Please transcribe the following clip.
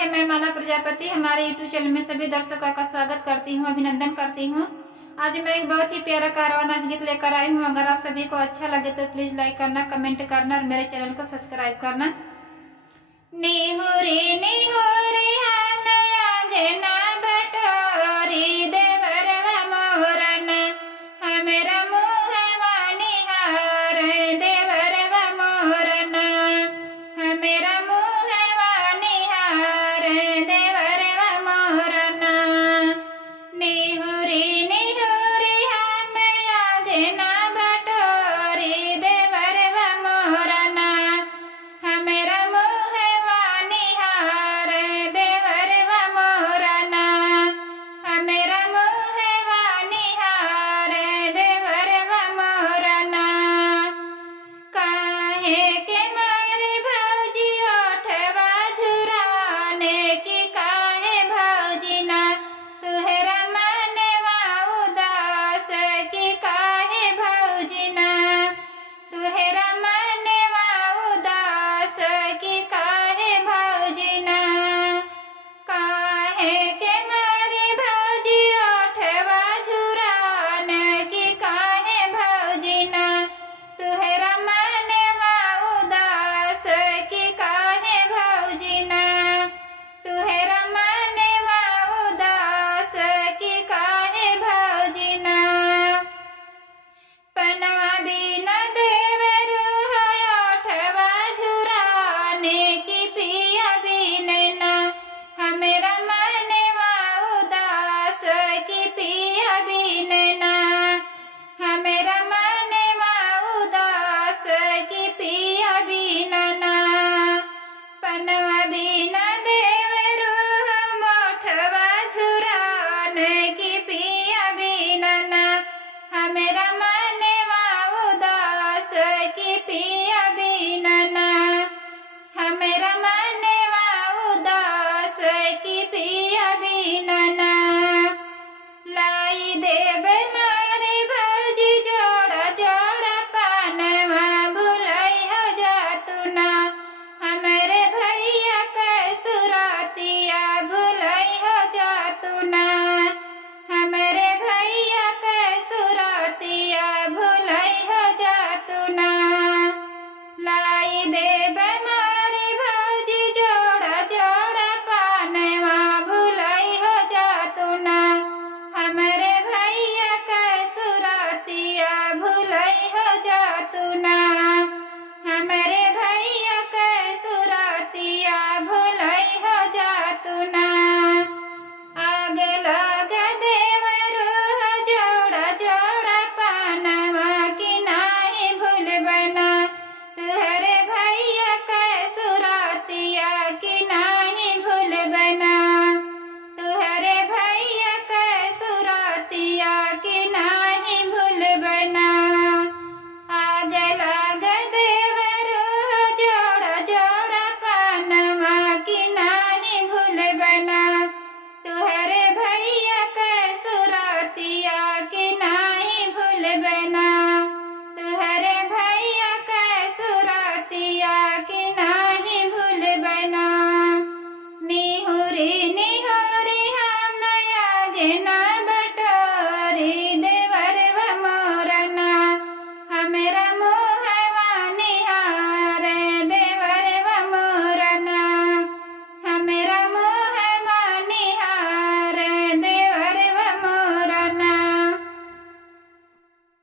राधे। मैं माला प्रजापति हमारे YouTube channel में सभी दर्शकों का स्वागत करती हूँ, अभिनंदन करती हूँ। आज मैं एक बहुत ही प्यारा कारवां नाच गीत लेकर आई हूँ। अगर आप सभी को अच्छा लगे तो प्लीज लाइक करना, कमेंट करना और मेरे चैनल को सब्सक्राइब करना। निहुरी निहुरी हम आगे ना बटोरी देवरवा मोरना, हमेरा मुहवा निहार देवरवा मोरना, हमेरा मुहवा निहार देवरवा मोरना। निहुरी निहुरी हम आगे ना बटोरी देवरवा मोरना, हमेरा मुहवा निहार देवरवा मोरना, हमेरा मुहवा निहार देवरवा मोरना। काहे के मारे भौजी ओठवा झुराने की, काहे भौजी ना तुहरा मनवा उदास की, काहे भौजी ना तुहरा मनवा उदास की, काहे भौजी ना। काहे के मारे भौजी ओठवा झुराने की, काहे भौजी ना तुहरा मनवा उदास की, काहे भौजी ना तुहरा मनवा उदास की, काहे भौजी ना। पनवा बिना देवरू है ओठवा झुराने की, पिया बिने ना हमेरा मनवा उदास की, पिया बिने ना हमेरा मनवा उदास की, पिया बिना ना। पनवा बिना